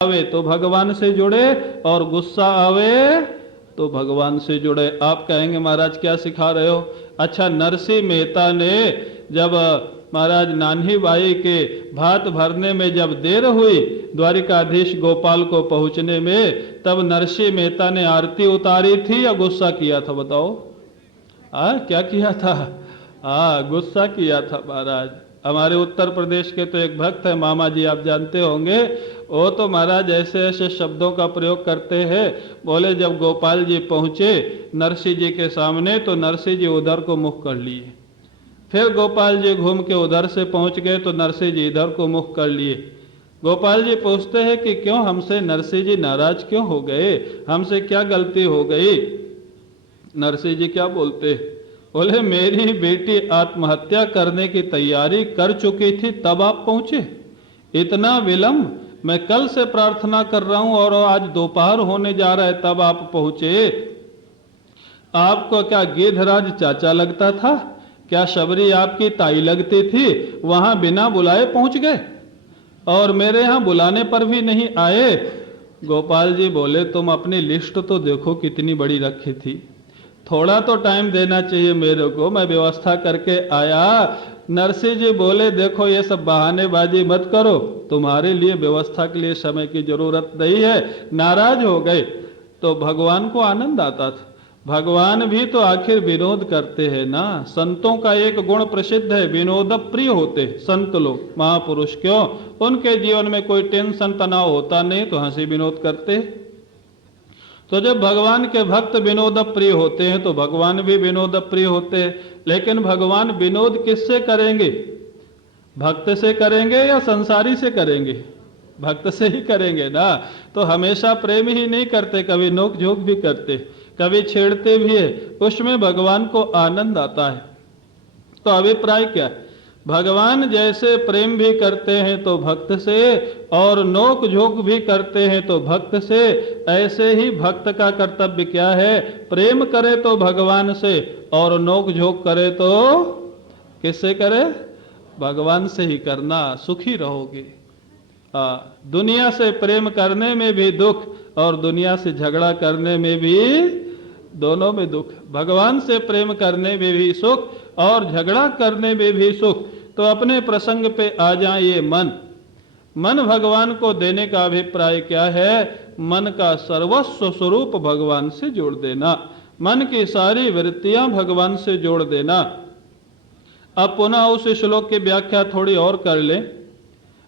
आवे तो भगवान से जुड़े और गुस्सा आवे तो भगवान से जुड़े। आप कहेंगे महाराज क्या सिखा रहे हो? अच्छा, नरसिंह मेहता ने जब महाराज नान्ही बाई के भात भरने में जब देर हुई द्वारिकाधीश गोपाल को पहुंचने में, तब नरसिंह मेहता ने आरती उतारी थी या गुस्सा किया था? बताओ। क्या किया था? गुस्सा किया था महाराज। हमारे उत्तर प्रदेश के तो एक भक्त है मामा जी, आप जानते होंगे, वो तो महाराज ऐसे ऐसे शब्दों का प्रयोग करते हैं। बोले जब गोपाल जी पहुंचे नरसिंह जी के सामने तो नरसिंह जी उधर को मुख कर लिए, फिर गोपाल जी घूम के उधर से पहुंच गए तो नरसिंह जी इधर को मुख कर लिए। गोपाल जी पूछते हैं कि क्यों हमसे नरसिंह जी नाराज क्यों हो गए, हमसे क्या गलती हो गई? नरसिंह जी क्या बोलते? बोले मेरी बेटी आत्महत्या करने की तैयारी कर चुकी थी तब आप पहुंचे, इतना विलंब? मैं कल से प्रार्थना कर रहा हूं और आज दोपहर होने जा रहा है तब आप पहुंचे। आपको क्या गिद्धराज चाचा लगता था? क्या शबरी आपकी ताई लगती थी? वहां बिना बुलाए पहुंच गए और मेरे यहां बुलाने पर भी नहीं आए। गोपाल जी बोले तुम अपनी लिस्ट तो देखो कितनी बड़ी रखी थी, थोड़ा तो टाइम देना चाहिए मेरे को, मैं व्यवस्था करके आया। नरसिंह जी बोले देखो ये सब बहानेबाजी मत करो, तुम्हारे लिए व्यवस्था के लिए समय की जरूरत नहीं है। नाराज हो गए तो भगवान को आनंद आता था। भगवान भी तो आखिर विनोद करते हैं ना। संतों का एक गुण प्रसिद्ध है, विनोद प्रिय होते संत लोग, महापुरुष। क्यों? उनके जीवन में कोई टेंशन तनाव होता नहीं तो हंसी विनोद करते। तो जब भगवान के भक्त विनोद प्रिय होते हैं तो भगवान भी विनोद प्रिय होते हैं। लेकिन भगवान विनोद किससे करेंगे? भक्त से करेंगे या संसारी से करेंगे? भक्त से ही करेंगे ना। तो हमेशा प्रेम ही नहीं करते, कभी नोक झोंक भी करते, कभी छेड़ते भी है, उसमें भगवान को आनंद आता है। तो अभिप्राय क्या है? भगवान जैसे प्रेम भी करते हैं तो भक्त से, और नोक झोंक भी करते हैं तो भक्त से, ऐसे ही भक्त का कर्तव्य क्या है? प्रेम करे तो भगवान से और नोक झोंक करे तो किससे करे? भगवान से ही करना, सुखी रहोगे। दुनिया से प्रेम करने में भी दुख और दुनिया से झगड़ा करने में भी, दोनों में दुख। भगवान से प्रेम करने में भी सुख और झगड़ा करने में भी सुख। तो अपने प्रसंग पे आ जाए मन भगवान को देने का अभिप्राय क्या है? मन का सर्वस्व स्वरूप भगवान से जोड़ देना, मन की सारी वृत्तियां भगवान से जोड़ देना। अब पुनः उस श्लोक की व्याख्या थोड़ी और कर ले।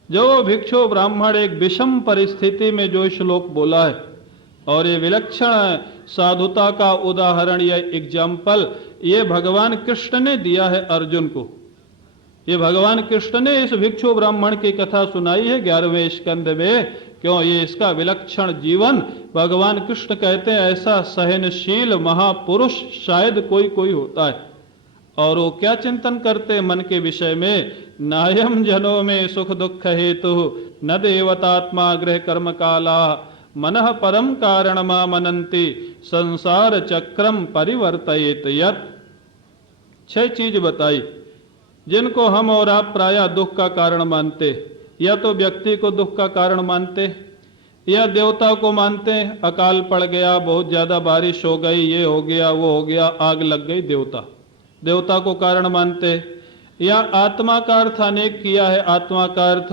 जो भिक्षु ब्राह्मण एक विषम परिस्थिति में जो श्लोक बोला है, और ये विलक्षण साधुता का उदाहरण या एग्जाम्पल ये भगवान कृष्ण ने दिया है अर्जुन को। ये भगवान कृष्ण ने इस भिक्षु ब्राह्मण की कथा सुनाई है 11वें स्कंद में। क्यों? ये इसका विलक्षण जीवन, भगवान कृष्ण कहते हैं ऐसा सहनशील महापुरुष शायद कोई कोई होता है। और वो क्या चिंतन करते हैं मन के विषय में? नायम जनों में सुख दुख हेतु न देवतात्मा गृह कर्म काला मनः परम कारण मा मनंती संसार चक्रम परिवर्तयेत यत्। 6 चीज बताई जिनको हम और आप प्रायः दुख का कारण मानते। या तो व्यक्ति को दुख का कारण मानते, या देवता को मानते, अकाल पड़ गया, बहुत ज्यादा बारिश हो गई, ये हो गया, वो हो गया, आग लग गई, देवता को कारण मानते। या आत्मा का अर्थ अनेक किया है, आत्मा का अर्थ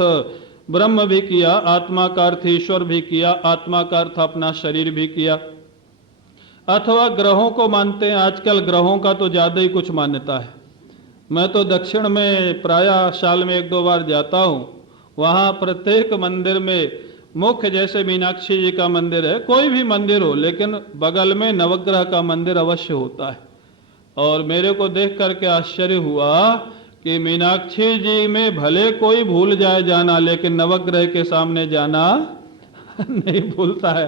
ब्रह्म भी किया, आत्मा का अर्थ ईश्वर भी किया, आत्मा का अर्थ अपना शरीर भी किया। अथवा ग्रहों को मानते हैं। आजकल ग्रहों का तो ज्यादा ही कुछ मान्यता है। मैं तो दक्षिण में प्रायः साल में 1-2 बार जाता हूँ। वहाँ प्रत्येक मंदिर में मुख्य, जैसे मीनाक्षी जी का मंदिर है, कोई भी मंदिर हो, लेकिन बगल में नवग्रह का मंदिर अवश्य होता है। और मेरे को देख करके आश्चर्य हुआ कि मीनाक्षी जी में भले कोई भूल जाए जाना, लेकिन नवग्रह के सामने जाना नहीं भूलता है।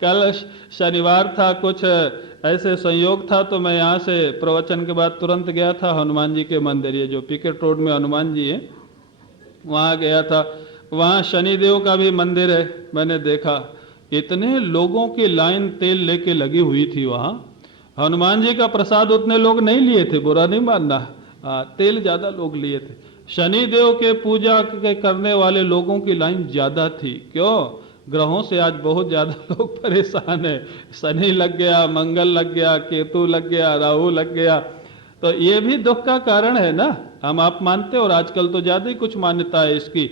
कल शनिवार था, कुछ ऐसे संयोग था, तो मैं यहाँ से प्रवचन के बाद तुरंत गया था हनुमान जी के मंदिर, ये जो पिकेट रोड में हनुमान जी है, वहाँ गया था। वहाँ शनिदेव का भी मंदिर है। मैंने देखा इतने लोगों की लाइन तेल लेके लगी हुई थी वहाँ। हनुमान जी का प्रसाद उतने लोग नहीं लिए थे, बुरा नहीं मानना, तेल ज्यादा लोग लिए थे। शनिदेव के पूजा के करने वाले लोगों की लाइन ज्यादा थी। क्यों? ग्रहों से आज बहुत ज्यादा लोग परेशान है। शनि लग गया, मंगल लग गया, केतु लग गया, राहु लग गया, तो ये भी दुख का कारण है ना। हम आप मानते और आजकल तो ज्यादा ही कुछ मान्यता है इसकी,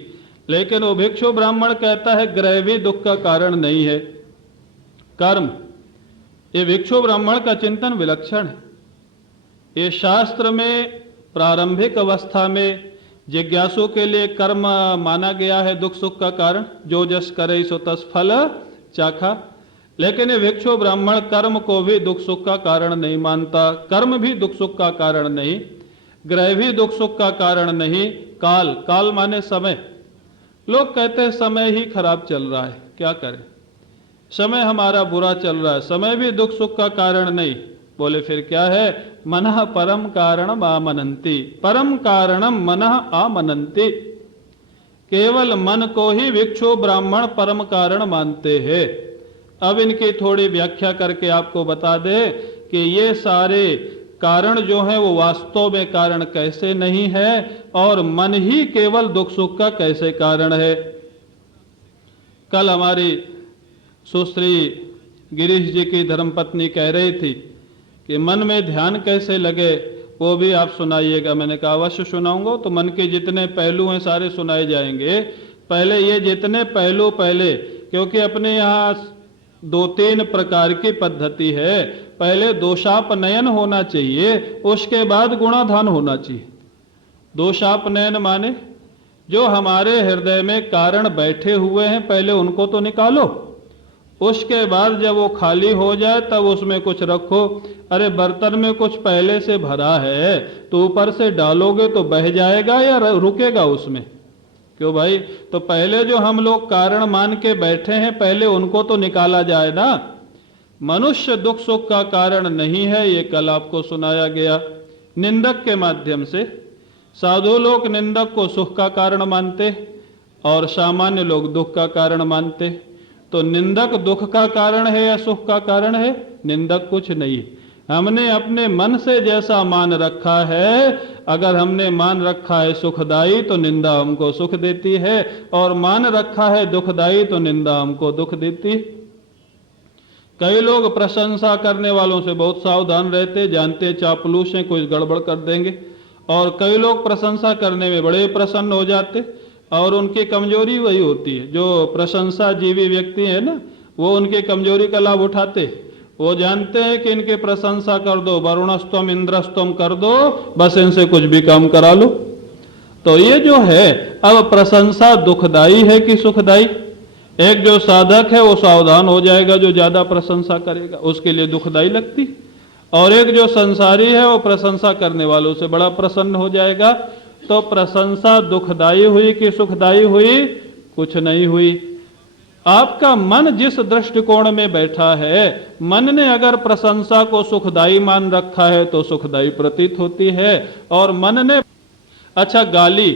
लेकिन वो भिक्षु ब्राह्मण कहता है ग्रह भी दुख का कारण नहीं है, कर्म। ये भिक्षु ब्राह्मण का चिंतन विलक्षण है। ये शास्त्र में प्रारंभिक अवस्था में जिज्ञासु के लिए कर्म माना गया है दुख सुख का कारण, जो जस करे सो तस फल चाखा। लेकिन ये भिक्षु ब्राह्मण कर्म को भी दुख सुख का कारण नहीं मानता। कर्म भी दुख सुख का कारण नहीं, ग्रह भी दुख सुख का कारण नहीं। काल, काल माने समय। लोग कहते हैं समय ही खराब चल रहा है, क्या करें, समय हमारा बुरा चल रहा है, समय भी दुख सुख का कारण नहीं। बोले फिर क्या है, मनः परम कारणम आमनन्ति, परम कारणम मनः आमनन्ति। केवल मन को ही भिक्षु ब्राह्मण परम कारण मानते हैं। अब इनकी थोड़ी व्याख्या करके आपको बता दे कि ये सारे कारण जो है वो वास्तव में कारण कैसे नहीं है, और मन ही केवल दुख सुख का कैसे कारण है। कल हमारी सुश्री गिरीश जी की धर्मपत्नी कह रही थी कि मन में ध्यान कैसे लगे, वो भी आप सुनाइएगा। मैंने कहा अवश्य सुनाऊंगा। तो मन के जितने पहलू हैं सारे सुनाए जाएंगे। पहले ये जितने पहलू, पहले क्योंकि अपने यहाँ 2-3 प्रकार की पद्धति है। पहले दोषापनयन होना चाहिए, उसके बाद गुणाधान होना चाहिए। दोषापनयन माने जो हमारे हृदय में कारण बैठे हुए हैं पहले उनको तो निकालो, उसके बाद जब वो खाली हो जाए तब उसमें कुछ रखो। अरे बर्तन में कुछ पहले से भरा है तो ऊपर से डालोगे तो बह जाएगा या रुकेगा उसमें, क्यों भाई। तो पहले जो हम लोग कारण मान के बैठे हैं पहले उनको तो निकाला जाए ना। मनुष्य दुख सुख का कारण नहीं है, ये कल आपको सुनाया गया निंदक के माध्यम से। साधु लोग निंदक को सुख का कारण मानते और सामान्य लोग दुख का कारण मानते। तो निंदक दुख का कारण है या सुख का कारण है? निंदक कुछ नहीं। हमने अपने मन से जैसा मान रखा है, अगर हमने मान रखा है सुखदायी तो निंदा हमको सुख देती है, और मान रखा है दुखदायी तो निंदा हमको दुख देती। कई लोग प्रशंसा करने वालों से बहुत सावधान रहते, जानते चापलूस हैं, कुछ गड़बड़ कर देंगे। और कई लोग प्रशंसा करने में बड़े प्रसन्न हो जाते, और उनकी कमजोरी वही होती है। जो प्रशंसा जीवी व्यक्ति है ना, वो उनकी कमजोरी का लाभ उठाते। वो जानते हैं कि इनकी प्रशंसा कर दो, वरुणस्तम इंद्रस्तम कर दो, बस इनसे कुछ भी काम करा लो। तो ये जो है, अब प्रशंसा दुखदाई है कि सुखदाई? एक जो साधक है वो सावधान हो जाएगा, जो ज्यादा प्रशंसा करेगा उसके लिए दुखदाई लगती, और एक जो संसारी है वो प्रशंसा करने वालों से बड़ा प्रसन्न हो जाएगा। तो प्रशंसा दुखदाई हुई कि सुखदाई हुई? कुछ नहीं हुई। आपका मन जिस दृष्टिकोण में बैठा है, मन ने अगर प्रशंसा को सुखदाई मान रखा है तो सुखदाई प्रतीत होती है, और मन ने अच्छा गाली,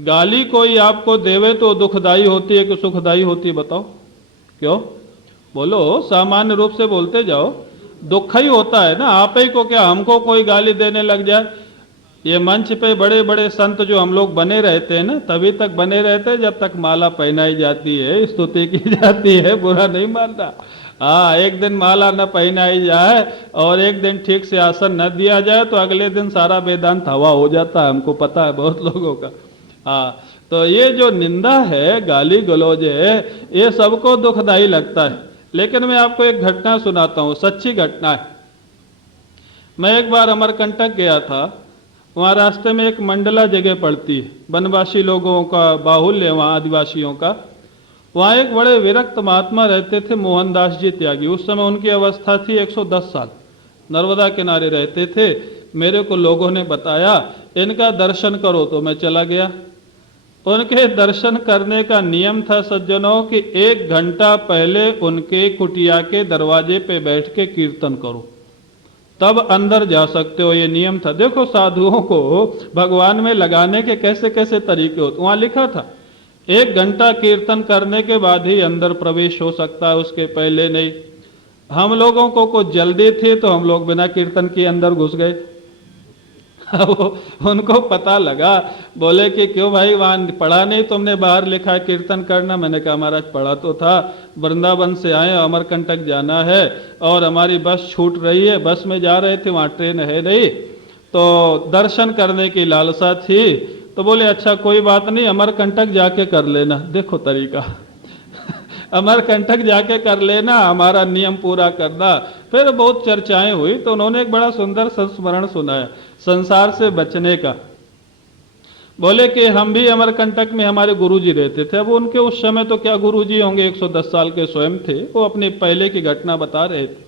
गाली कोई आपको देवे तो दुखदाई होती है कि सुखदाई होती है? बताओ क्यों? बोलो, सामान्य रूप से बोलते जाओ। दुख ही होता है ना। आप ही को क्या, हमको कोई गाली देने लग जाए? ये मंच पे बड़े बड़े संत जो हम लोग बने रहते हैं ना, तभी तक बने रहते हैं जब तक माला पहनाई जाती है, स्तुति की जाती है, बुरा नहीं मानना। हाँ, एक दिन माला न पहनाई जाए और एक दिन ठीक से आसन न दिया जाए तो अगले दिन सारा वेदांत हवा हो जाता है, हमको पता है बहुत लोगों का। हाँ, तो ये जो निंदा है, गाली गलौज है, ये सबको दुखदाई लगता है। लेकिन मैं आपको एक घटना सुनाता हूँ, सच्ची घटना है। मैं एक बार अमरकंटक गया था। वहाँ रास्ते में एक मंडला जगह पड़ती है, वनवासी लोगों का बाहुल्य, वहाँ आदिवासियों का। वहाँ एक बड़े विरक्त महात्मा रहते थे, मोहनदास जी त्यागी। उस समय उनकी अवस्था थी 110 साल। नर्मदा किनारे रहते थे। मेरे को लोगों ने बताया इनका दर्शन करो, तो मैं चला गया। उनके दर्शन करने का नियम था सज्जनों कि 1 घंटा पहले उनके कुटिया के दरवाजे पे बैठ के कीर्तन करो, तब अंदर जा सकते हो। ये नियम था। देखो साधुओं को भगवान में लगाने के कैसे कैसे तरीके होते। वहां लिखा था 1 घंटा कीर्तन करने के बाद ही अंदर प्रवेश हो सकता है, उसके पहले नहीं। हम लोगों को कुछ जल्दी थी तो हम लोग बिना कीर्तन के अंदर घुस गए। वो उनको पता लगा, बोले कि क्यों भाई वहाँ पढ़ा नहीं तुमने, बाहर लिखा है कीर्तन करना। मैंने कहा महाराज पढ़ा तो था, वृंदावन से आए, अमरकंटक जाना है और हमारी बस छूट रही है, बस में जा रहे थे, वहाँ ट्रेन है नहीं, तो दर्शन करने की लालसा थी। तो बोले अच्छा कोई बात नहीं, अमरकंटक जाके कर लेना। देखो तरीका, अमरकंटक जाके कर लेना, हमारा नियम पूरा करना। फिर बहुत चर्चाएं हुई, तो उन्होंने एक बड़ा सुंदर संस्मरण सुनाया संसार से बचने का। बोले कि हम भी अमरकंटक में हमारे गुरुजी रहते थे। अब उनके उस समय तो क्या गुरुजी होंगे, 110 साल के स्वयं थे, वो अपनी पहले की घटना बता रहे थे।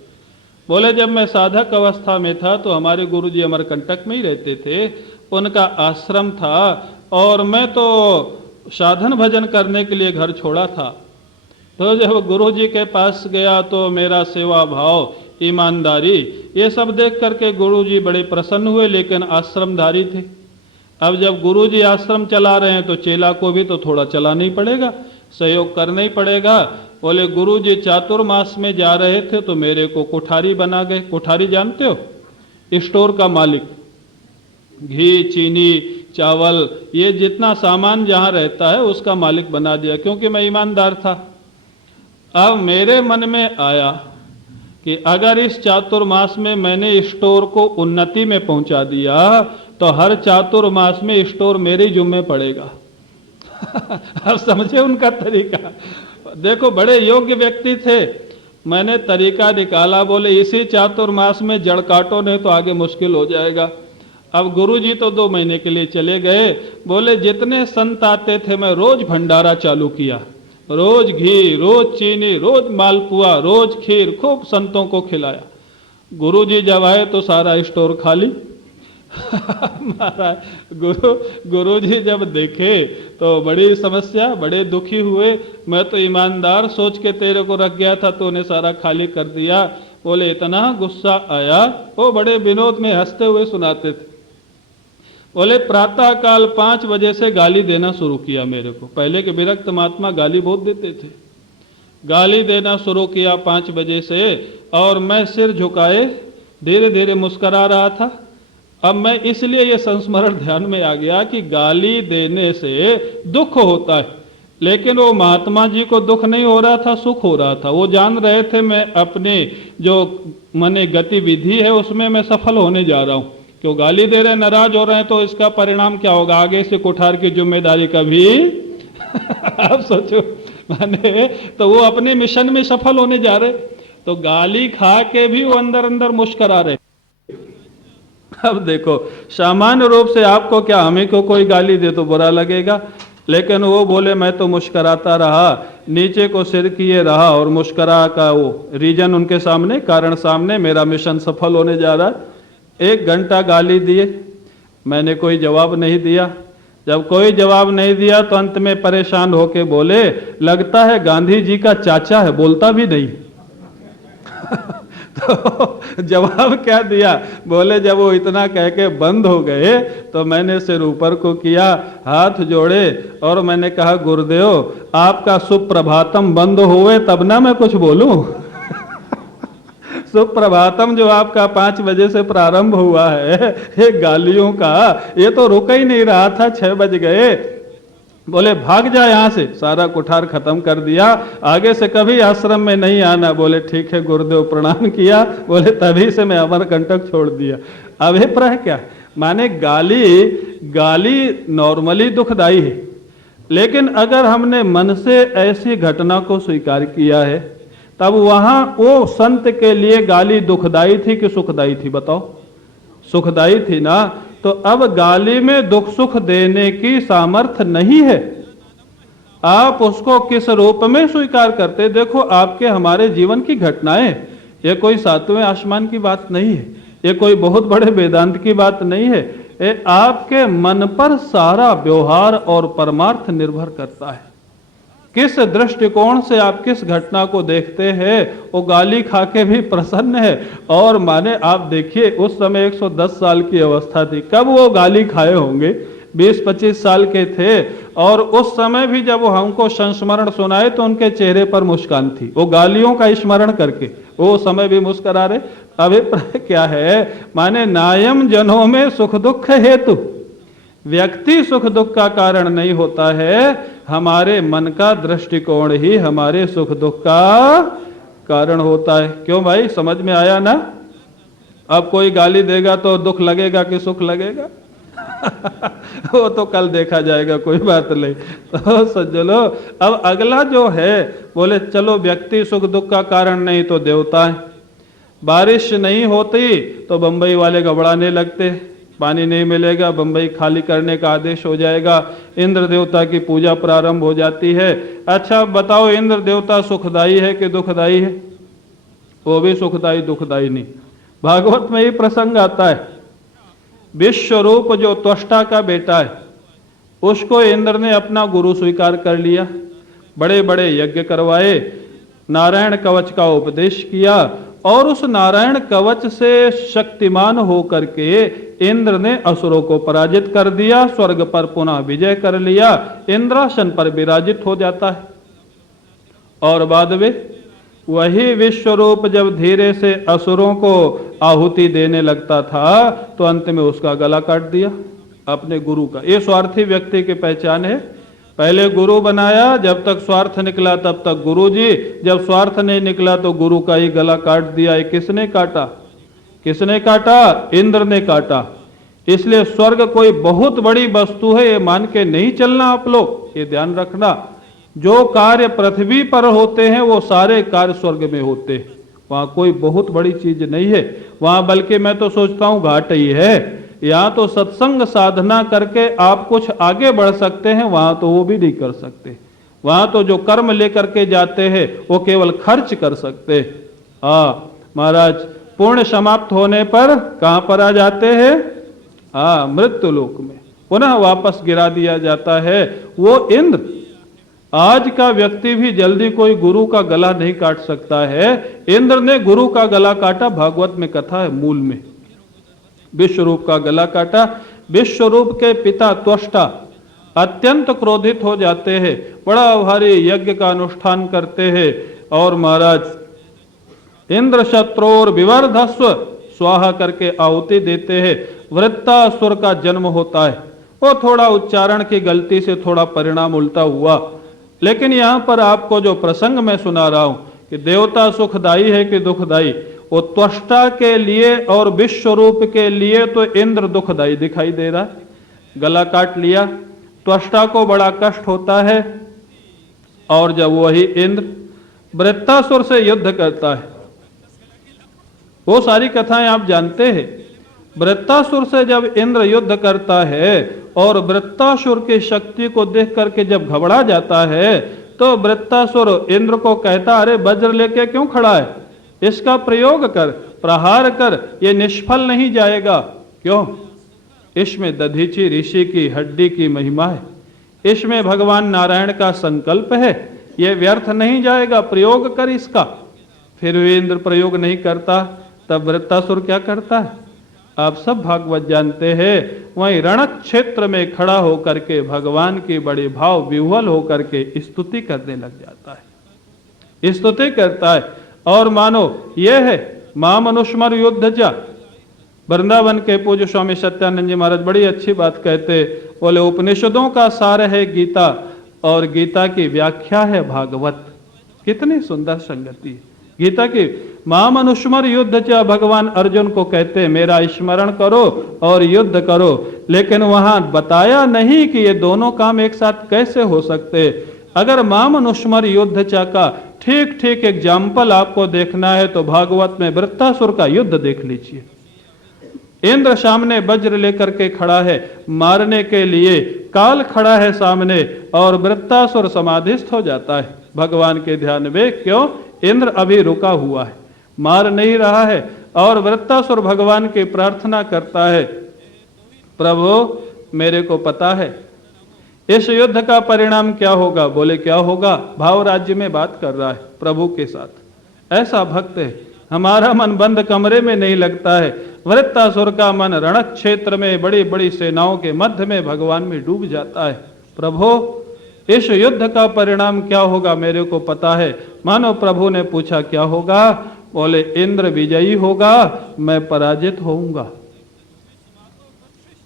बोले जब मैं साधक अवस्था में था तो हमारे गुरुजी अमरकंटक में ही रहते थे, उनका आश्रम था, और मैं तो साधन भजन करने के लिए घर छोड़ा था। तो जब गुरुजी के पास गया तो मेरा सेवा भाव, ईमानदारी, ये सब देख करके गुरुजी बड़े प्रसन्न हुए, लेकिन आश्रमधारी थे। अब जब गुरुजी आश्रम चला रहे हैं तो चेला को भी तो थोड़ा चलाना ही पड़ेगा, सहयोग करना ही पड़ेगा। बोले गुरुजी चातुर्मास में जा रहे थे तो मेरे को कोठारी बना गए। कोठारी जानते हो, स्टोर का मालिक, घी, चीनी, चावल, ये जितना सामान जहाँ रहता है उसका मालिक बना दिया, क्योंकि मैं ईमानदार था। अब मेरे मन में आया कि अगर इस चातुर्मास में मैंने स्टोर को उन्नति में पहुंचा दिया तो हर चातुर्मास में स्टोर मेरे जुम्मे पड़ेगा। अब समझे उनका तरीका। देखो बड़े योग्य व्यक्ति थे, मैंने तरीका निकाला। बोले इसी चातुर्मास में जड़ काटो, नहीं तो आगे मुश्किल हो जाएगा। अब गुरुजी तो 2 महीने के लिए चले गए। बोले जितने संत आते थे मैं रोज भंडारा चालू किया, रोज घी, रोज चीनी, रोज मालपुआ, रोज खीर, खूब संतों को खिलाया। गुरुजी जब आए तो सारा स्टोर खाली। महाराज गुरुजी जब देखे तो बड़ी समस्या, बड़े दुखी हुए। मैं तो ईमानदार सोच के तेरे को रख गया था, तो उन्हें सारा खाली कर दिया। बोले इतना गुस्सा आया। वो बड़े विनोद में हंसते हुए सुनाते थे। बोले प्रातः काल 5 बजे से गाली देना शुरू किया मेरे को। पहले के विरक्त महात्मा गाली बहुत देते थे, गाली देना शुरू किया 5 बजे से, और मैं सिर झुकाए धीरे धीरे मुस्करा रहा था। अब मैं इसलिए ये संस्मरण ध्यान में आ गया कि गाली देने से दुख होता है, लेकिन वो महात्मा जी को दुख नहीं हो रहा था, सुख हो रहा था। वो जान रहे थे मैं अपने जो मने गतिविधि है उसमें मैं सफल होने जा रहा हूँ। क्यों गाली दे रहे, नाराज हो रहे हैं, तो इसका परिणाम क्या होगा, आगे से कोठार की जिम्मेदारी का भी आप सोचो। माने तो वो अपने मिशन में सफल होने जा रहे, तो गाली खा के भी वो अंदर अंदर मुस्कुरा रहे। अब देखो सामान्य रूप से आपको क्या, हमें को कोई गाली दे तो बुरा लगेगा, लेकिन वो बोले मैं तो मुस्कुराता रहा, नीचे को सिर किए रहा, और मुस्कुरा का वो रीजन उनके सामने, कारण सामने, मेरा मिशन सफल होने जा रहा है। 1 घंटा गाली दिए, मैंने कोई जवाब नहीं दिया। जब कोई जवाब नहीं दिया तो अंत में परेशान होके बोले लगता है गांधी जी का चाचा है, बोलता भी नहीं। तो जवाब क्या दिया, बोले जब वो इतना कह के बंद हो गए तो मैंने सिर ऊपर को किया, हाथ जोड़े, और मैंने कहा गुरुदेव आपका सुप्रभातम बंद हुए तब ना मैं कुछ बोलूं। सुप्रभातम जो आपका 5 बजे से प्रारंभ हुआ है, ये गालियों का, ये तो रुक ही नहीं रहा था, 6 बज गए। बोले भाग जा यहाँ से, सारा कुठार खत्म कर दिया, आगे से कभी आश्रम में नहीं आना। बोले ठीक है गुरुदेव, प्रणाम किया। बोले तभी से मैं अमरकंटक छोड़ दिया। अभिप्राय क्या, माने गाली नॉर्मली दुखदाई है, लेकिन अगर हमने मन से ऐसी घटना को स्वीकार किया है, तब वहां वो संत के लिए गाली दुखदाई थी कि सुखदाई थी, बताओ? सुखदाई थी ना। तो अब गाली में दुख सुख देने की सामर्थ्य नहीं है, आप उसको किस रूप में स्वीकार करते। देखो आपके हमारे जीवन की घटनाएं, ये कोई 7वें आसमान की बात नहीं है, ये कोई बहुत बड़े वेदांत की बात नहीं है, ये आपके मन पर सारा व्यवहार और परमार्थ निर्भर करता है। किस दृष्टिकोण से आप किस घटना को देखते हैं। वो गाली खा के भी प्रसन्न है, और माने आप देखिए उस समय 110 साल की अवस्था थी, कब वो गाली खाए होंगे, 20-25 साल के थे, और उस समय भी जब वो हमको संस्मरण सुनाए तो उनके चेहरे पर मुस्कान थी, वो गालियों का स्मरण करके वो समय भी मुस्कुरा रहे। अभिप्राय क्या है? माने नायम जनों में सुख दुख हेतु, व्यक्ति सुख दुख का कारण नहीं होता है, हमारे मन का दृष्टिकोण ही हमारे सुख दुख का कारण होता है। क्यों भाई, समझ में आया ना? अब कोई गाली देगा तो दुख लगेगा कि सुख लगेगा? वो तो कल देखा जाएगा, कोई बात नहीं। तो सज्जनों, अब अगला जो है, बोले चलो व्यक्ति सुख दुख का कारण नहीं तो देवता है। बारिश नहीं होती तो बंबई वाले घबराने लगते, पानी नहीं मिलेगा, बंबई खाली करने का आदेश हो जाएगा, इंद्र देवता की पूजा प्रारंभ हो जाती है। अच्छा बताओ, इंद्र देवता सुखदाई है कि दुखदाई है? वो भी सुखदाई दुखदाई नहीं। भागवत में ही प्रसंग आता है, विश्वरूप जो त्वष्टा का बेटा है, उसको इंद्र ने अपना गुरु स्वीकार कर लिया, बड़े बड़े यज्ञ करवाए, नारायण कवच का उपदेश किया, और उस नारायण कवच से शक्तिमान होकर के इंद्र ने असुरों को पराजित कर दिया, स्वर्ग पर पुनः विजय कर लिया, इंद्रासन पर विराजित हो जाता है। और बाद में वही विश्वरूप जब धीरे से असुरों को आहुति देने लगता था तो अंत में उसका गला काट दिया अपने गुरु का। ये स्वार्थी व्यक्ति की पहचान है। पहले गुरु बनाया, जब तक स्वार्थ निकला तब तक गुरु जी, जब स्वार्थ नहीं निकला तो गुरु का ही गला काट दिया। ये किसने काटा? किसने काटा? इंद्र ने काटा। इसलिए स्वर्ग कोई बहुत बड़ी वस्तु है, ये मान के नहीं चलना आप लोग, ये ध्यान रखना। जो कार्य पृथ्वी पर होते हैं वो सारे कार्य स्वर्ग में होते हैं, वहां कोई बहुत बड़ी चीज नहीं है। वहां बल्कि मैं तो सोचता हूं घाट ही है। यहाँ तो सत्संग साधना करके आप कुछ आगे बढ़ सकते हैं, वहां तो वो भी नहीं कर सकते। वहां तो जो कर्म लेकर के जाते हैं वो केवल खर्च कर सकते। हाँ महाराज, पुण्य समाप्त होने पर कहां पर आ जाते हैं? हाँ, मृत्यु लोक में पुनः वापस गिरा दिया जाता है। वो इंद्र, आज का व्यक्ति भी जल्दी कोई गुरु का गला नहीं काट सकता है। इंद्र ने गुरु का गला काटा, भागवत में कथा है मूल में। विश्वरूप का गला काटा। विश्वरूप के पिता त्वष्टा अत्यंत क्रोधित हो जाते हैं, बड़ा भारी यज्ञ का अनुष्ठान करते हैं, और महाराज इंद्र शत्रोर विवर्धस्व स्वाहा करके आहुति देते हैं। वृत्तासुर का जन्म होता है। वो थोड़ा उच्चारण की गलती से थोड़ा परिणाम उल्टा हुआ, लेकिन यहां पर आपको जो प्रसंग मैं सुना रहा हूं कि देवता सुखदाई है कि दुखदाई, वो त्वष्टा के लिए और विश्वरूप के लिए तो इंद्र दुखदाई दिखाई दे रहा है। गला काट लिया, त्वष्टा को बड़ा कष्ट होता है। और जब वही इंद्र वृत्तासुर से युद्ध करता है, वो सारी कथाएं आप जानते हैं। वृत्तासुर से जब इंद्र युद्ध करता है और वृत्तासुर की शक्ति को देख करके जब घबरा जाता है, तो वृत्तासुर इंद्र को कहता, अरे वज्र लेके क्यों खड़ा है, इसका प्रयोग कर, प्रहार कर, ये निष्फल नहीं जाएगा। क्यों? इसमें दधीची ऋषि की हड्डी की महिमा है, इसमें भगवान नारायण का संकल्प है, ये व्यर्थ नहीं जाएगा, प्रयोग कर इसका। फिर भी इंद्र प्रयोग नहीं करता, तब वृत्तासुर क्या करता है? आप सब भागवत जानते हैं। वहीं रण क्षेत्र में खड़ा होकर के भगवान की बड़े भाव विह्वल होकर के स्तुति करने लग जाता है, स्तुति करता है। और मानो ये है मां मनुष्मर युद्ध जा। वृंदावन के पूज्य स्वामी सत्यानंद जी महाराज बड़ी अच्छी बात कहते, बोले उपनिषदों का सार है गीता और गीता की व्याख्या है भागवत। कितनी सुंदर संगति है। गीता की मां मनुष्मर युद्ध चा, भगवान अर्जुन को कहते मेरा स्मरण करो और युद्ध करो, लेकिन वहां बताया नहीं कि ये दोनों काम एक साथ कैसे हो सकते। अगर मां मनुष्मर युद्ध चा का ठीक ठीक एग्जाम्पल आपको देखना है तो भागवत में वृत्तासुर का युद्ध देख लीजिए। इंद्र सामने वज्र लेकर के खड़ा है मारने के लिए, काल खड़ा है सामने और वृत्तासुर समाधिस्थ हो जाता है भगवान के ध्यान में। क्यों? इंद्र अभी रुका हुआ है, मार नहीं रहा है। और वृत्तासुर भगवान की प्रार्थना करता है, प्रभु मेरे को पता है इस युद्ध का परिणाम क्या होगा। बोले क्या होगा? भाव राज्य में बात कर रहा है प्रभु के साथ। ऐसा भक्त है, हमारा मन बंद कमरे में नहीं लगता है। वृत्तासुर का मन रण क्षेत्र में बड़ी बड़ी सेनाओं के मध्य में भगवान में डूब जाता है। प्रभु इस युद्ध का परिणाम क्या होगा मेरे को पता है। मानो प्रभु ने पूछा क्या होगा? बोले इंद्र विजयी होगा, मैं पराजित होऊंगा।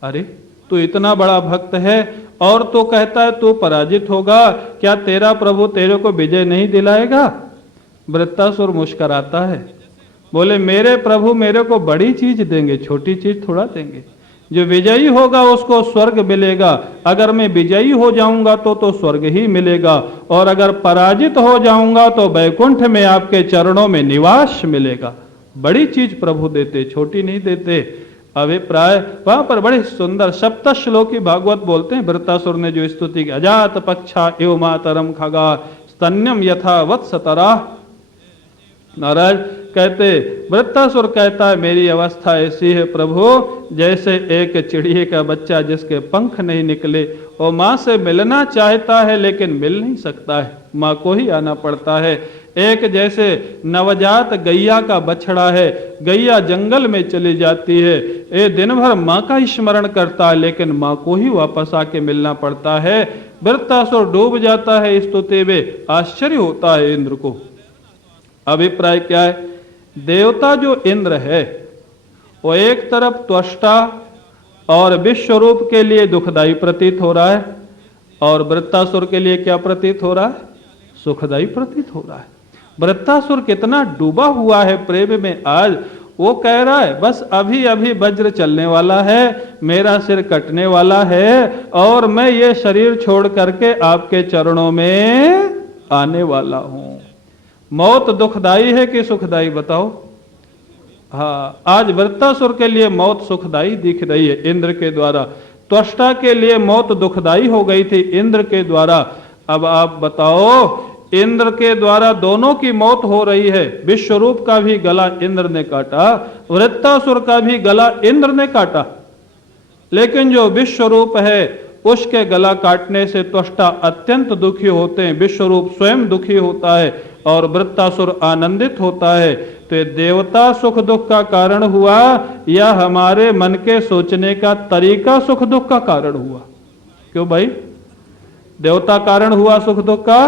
अरे तू इतना बड़ा भक्त है और तो कहता है तू पराजित होगा, क्या तेरा प्रभु तेरे को विजय नहीं दिलाएगा? वृत्तासुर मुस्कुराता है, बोले मेरे प्रभु मेरे को बड़ी चीज देंगे, छोटी चीज थोड़ा देंगे। जो विजयी होगा उसको स्वर्ग मिलेगा, अगर मैं विजयी हो जाऊंगा तो स्वर्ग ही मिलेगा, और अगर पराजित हो जाऊंगा तो वैकुंठ में आपके चरणों में निवास मिलेगा। बड़ी चीज प्रभु देते, छोटी नहीं देते। अभिप्राय वहां पर बड़े सुंदर सप्तश्लोकी भागवत बोलते हैं। वृत्तासुर ने जो स्तुति की, अजात पक्षा एव मातरम खगा स्तन्यम यथा वत्सतरा। महाराज कहते, वृत्तासुर कहता है मेरी अवस्था ऐसी है प्रभु, जैसे एक चिड़िए का बच्चा जिसके पंख नहीं निकले, वो माँ से मिलना चाहता है लेकिन मिल नहीं सकता है, माँ को ही आना पड़ता है। एक जैसे नवजात गैया का बछड़ा है, गैया जंगल में चली जाती है, ये दिन भर माँ का स्मरण करता है लेकिन माँ को ही वापस आके मिलना पड़ता है। वृत्तासुर डूब जाता है स्तुति में, आश्चर्य होता है इंद्र को। अभिप्राय क्या है? देवता जो इंद्र है वो एक तरफ त्वष्टा और विश्व रूप के लिए दुखदाई प्रतीत हो रहा है, और वृत्तासुर के लिए क्या प्रतीत हो रहा है? सुखदाई प्रतीत हो रहा है। वृत्तासुर कितना डूबा हुआ है प्रेम में, आज वो कह रहा है बस अभी अभी वज्र चलने वाला है, मेरा सिर कटने वाला है, और मैं ये शरीर छोड़ करके आपके चरणों में आने वाला हूं। मौत दुखदाई है कि सुखदाई बताओ? हाँ, आज वृत्तासुर के लिए मौत सुखदाई दिख रही है इंद्र के द्वारा, त्वष्टा के लिए मौत दुखदाई हो गई थी इंद्र के द्वारा। अब आप बताओ, इंद्र के द्वारा दोनों की मौत हो रही है। विश्वरूप का भी गला इंद्र ने काटा, वृत्तासुर का भी गला इंद्र ने काटा, लेकिन जो विश्वरूप है उसके गला काटने से त्वष्टा अत्यंत दुखी होते हैं, विश्वरूप स्वयं दुखी होता है और वृत्तासुर आनंदित होता है। तो ये देवता सुख दुख का कारण हुआ या हमारे मन के सोचने का तरीका सुख दुख का कारण हुआ? क्यों भाई, देवता कारण हुआ सुख दुख का?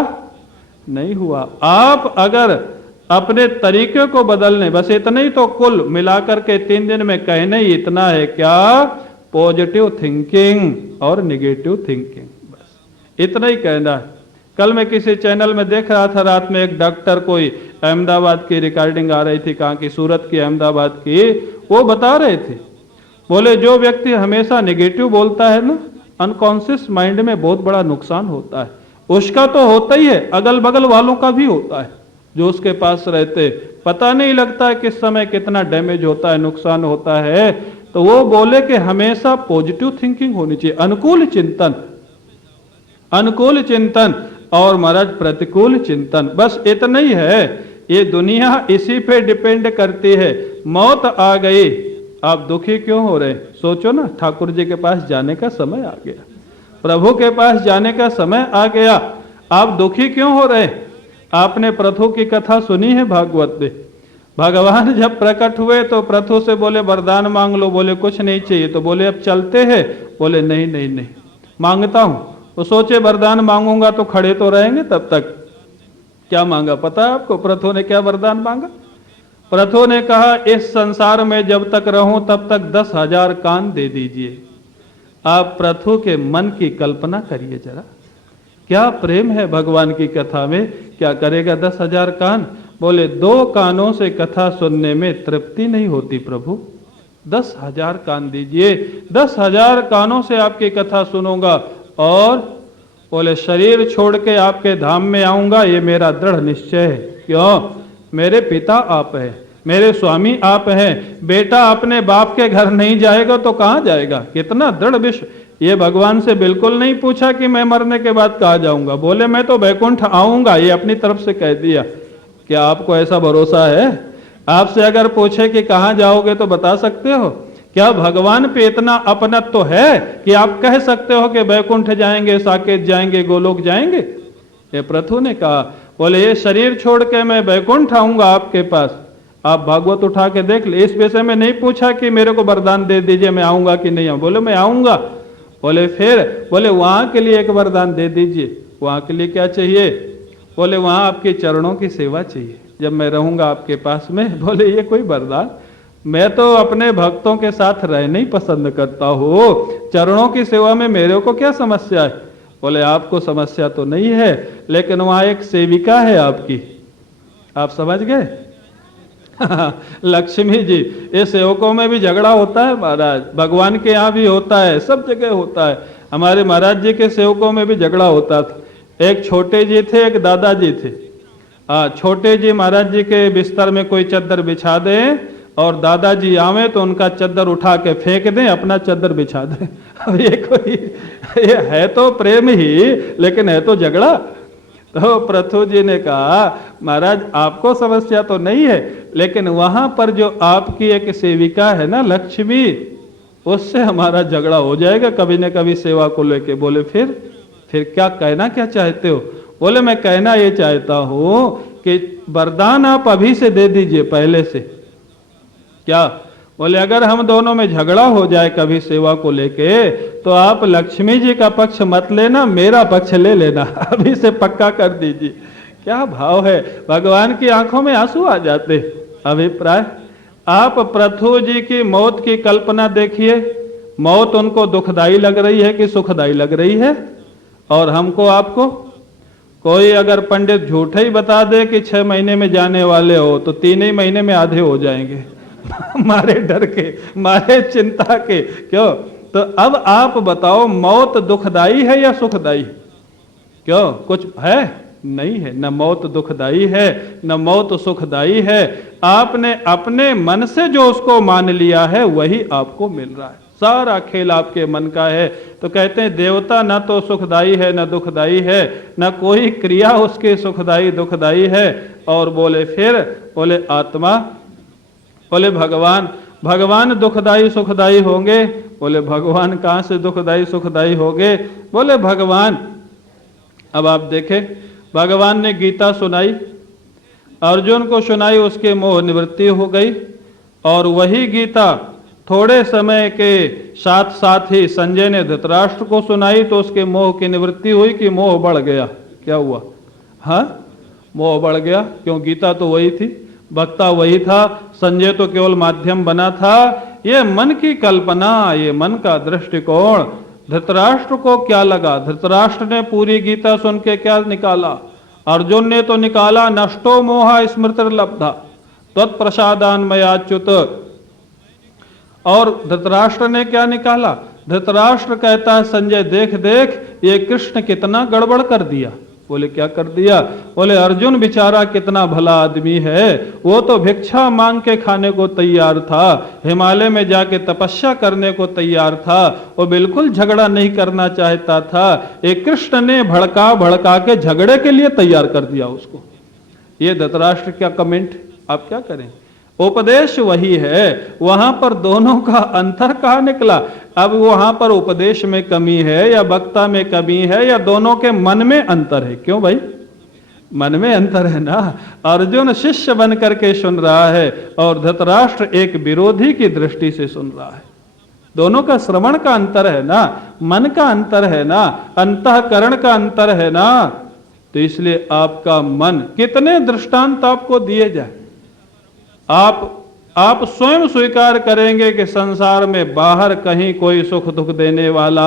नहीं हुआ। आप अगर अपने तरीके को बदलने, बस इतना ही तो कुल मिलाकर के 3 दिन में कहने ही इतना है, क्या? पॉजिटिव थिंकिंग और निगेटिव थिंकिंग, बस इतना ही कहना है। कल मैं किसी चैनल में देख रहा था, रात में एक डॉक्टर, कोई अहमदाबाद की रिकॉर्डिंग आ रही थी, कहाँ की? सूरत की, अहमदाबाद की। वो बता रहे थे, बोले जो व्यक्ति हमेशा नेगेटिव बोलता है ना, अनकॉन्शियस माइंड में बहुत बड़ा नुकसान होता है। उसका तो होता ही है, अगल बगल वालों का भी होता है, जो उसके पास रहते, पता नहीं लगता है किस समय कितना डैमेज होता है, नुकसान होता है। तो वो बोले कि हमेशा पॉजिटिव थिंकिंग होनी चाहिए, अनुकूल चिंतन, अनुकूल चिंतन और महाराज प्रतिकूल चिंतन, बस इतना ही है। ये दुनिया इसी पे डिपेंड करती है। मौत आ गई, आप दुखी क्यों हो रहे? सोचो ना, ठाकुर जी के पास जाने का समय आ गया, प्रभु के पास जाने का समय आ गया, आप दुखी क्यों हो रहे? आपने प्रथु की कथा सुनी है भागवत में। भगवान जब प्रकट हुए तो प्रथु से बोले वरदान मांग लो, बोले कुछ नहीं चाहिए। तो बोले अब चलते हैं, बोले नहीं नहीं नहीं मांगता हूं। तो सोचे वरदान मांगूंगा तो खड़े तो रहेंगे तब तक। क्या मांगा पता है आपको? प्रथु ने क्या वरदान मांगा? प्रथु ने कहा इस संसार में जब तक रहूं तब तक 10,000 कान दे दीजिए। आप प्रथु के मन की कल्पना करिए जरा, क्या प्रेम है भगवान की कथा में। क्या करेगा 10,000 कान? बोले 2 कानों से कथा सुनने में तृप्ति नहीं होती प्रभु, 10,000 कान दीजिए, 10,000 कानों से आपकी कथा सुनूंगा, और बोले शरीर छोड़ के आपके धाम में आऊंगा, ये मेरा दृढ़ निश्चय है। क्यों? मेरे पिता आप हैं, मेरे स्वामी आप हैं, बेटा अपने बाप के घर नहीं जाएगा तो कहां जाएगा? कितना दृढ़ विश्व। ये भगवान से बिल्कुल नहीं पूछा कि मैं मरने के बाद कहां जाऊंगा, बोले मैं तो वैकुंठ आऊंगा, ये अपनी तरफ से कह दिया। क्या आपको ऐसा भरोसा है? आपसे अगर पूछे कि कहां जाओगे तो बता सकते हो? क्या भगवान पे इतना अपनत्व तो है कि आप कह सकते हो कि वैकुंठ जाएंगे, साकेत जाएंगे, गोलोक जाएंगे? ये प्रथु ने कहा, बोले ये शरीर छोड़ के मैं वैकुंठ आऊंगा आपके पास। आप भागवत उठा के देख ले, इस विषय में नहीं पूछा कि मेरे को वरदान दे दीजिए मैं आऊंगा कि नहीं आऊं, बोले मैं आऊंगा। बोले फिर? बोले वहां के लिए एक वरदान दे दीजिए। वहां के लिए क्या चाहिए? बोले वहां आपके चरणों की सेवा चाहिए, जब मैं रहूंगा आपके पास में। बोले ये कोई वरदान, मैं तो अपने भक्तों के साथ रहना ही पसंद करता हूँ, चरणों की सेवा में मेरे को क्या समस्या है। बोले आपको समस्या तो नहीं है, लेकिन वहां एक सेविका है आपकी, आप समझ गए। लक्ष्मी जी, ये सेवकों में भी झगड़ा होता है महाराज, भगवान के यहाँ भी होता है, सब जगह होता है। हमारे महाराज जी के सेवकों में भी झगड़ा होता था। एक छोटे जी थे, एक दादाजी थे। छोटे जी महाराज जी के बिस्तर में कोई चद्दर बिछा दें और दादाजी आवे तो उनका चद्दर उठा के फेंक दें, अपना चद्दर बिछा दें। अब ये है तो प्रेम ही, लेकिन है तो झगड़ा। तो प्रथु जी ने कहा महाराज आपको समस्या तो नहीं है, लेकिन वहां पर जो आपकी एक सेविका है ना लक्ष्मी, उससे हमारा झगड़ा हो जाएगा कभी न कभी सेवा को लेके। बोले फिर क्या कहना क्या चाहते हो। बोले मैं कहना ये चाहता हूं कि वरदान आप अभी से दे दीजिए पहले से। क्या। बोले अगर हम दोनों में झगड़ा हो जाए कभी सेवा को लेके, तो आप लक्ष्मी जी का पक्ष मत लेना, मेरा पक्ष ले लेना, अभी से पक्का कर दीजिए। क्या भाव है, भगवान की आंखों में आंसू आ जाते। अभिप्राय, आप प्रथु जी की मौत की कल्पना देखिए, मौत उनको दुखदाई लग रही है कि सुखदाई लग रही है। और हमको आपको कोई अगर पंडित झूठे ही बता दे कि 6 महीने में जाने वाले हो, तो 3 ही महीने में आधे हो जाएंगे। मारे डर के, मारे चिंता के। क्यों। तो अब आप बताओ मौत दुखदाई है या सुखदाई। क्यों, कुछ है नहीं है, न मौत दुखदाई है न मौत सुखदाई है। आपने अपने मन से जो उसको मान लिया है वही आपको मिल रहा है, सारा खेल आपके मन का है। तो कहते हैं देवता न तो सुखदाई है न दुखदाई है, न कोई क्रिया उसके सुखदाई दुखदाई है। और बोले फिर, बोले आत्मा, बोले भगवान दुखदाई सुखदाई होंगे। बोले भगवान कहां से दुखदाई सुखदाई होंगे। बोले भगवान, अब आप देखें, भगवान ने गीता सुनाई, अर्जुन को सुनाई, उसके मोह निवृत्ति हो गई। और वही गीता थोड़े समय के साथ साथ ही संजय ने धृतराष्ट्र को सुनाई, तो उसके मोह की निवृत्ति हुई कि मोह बढ़ गया। क्या हुआ। हाँ, मोह बढ़ गया। क्यों, गीता तो वही थी, वक्ता वही था, संजय तो केवल माध्यम बना था। ये मन की कल्पना, ये मन का दृष्टिकोण। धृतराष्ट्र को क्या लगा, धृतराष्ट्र ने पूरी गीता सुन के क्या निकाला। अर्जुन ने तो निकाला नष्टो मोह स्मृतिर्लब्धा त्वत्प्रसादान्मयाच्युत। और धृतराष्ट्र ने क्या निकाला, धृतराष्ट्र कहता है संजय देख देख ये कृष्ण कितना गड़बड़ कर दिया। बोले क्या कर दिया। बोले अर्जुन बेचारा कितना भला आदमी है, वो तो भिक्षा मांग के खाने को तैयार था, हिमालय में जाके तपस्या करने को तैयार था, वो बिल्कुल झगड़ा नहीं करना चाहता था। एक कृष्ण ने भड़का भड़का के झगड़े के लिए तैयार कर दिया उसको। ये धृतराष्ट्र क्या कमेंट, आप क्या करें। उपदेश वही है, वहां पर दोनों का अंतर कहाँ निकला। अब वहां पर उपदेश में कमी है या वक्ता में कमी है या दोनों के मन में अंतर है। क्यों भाई, मन में अंतर है ना। अर्जुन शिष्य बन करके सुन रहा है और धृतराष्ट्र एक विरोधी की दृष्टि से सुन रहा है। दोनों का श्रवण का अंतर है ना, मन का अंतर है ना, अंतःकरण का अंतर है ना। तो इसलिए आपका मन, कितने दृष्टांत आपको दिए जाए, आप स्वयं स्वीकार करेंगे कि संसार में बाहर कहीं कोई सुख दुख देने वाला।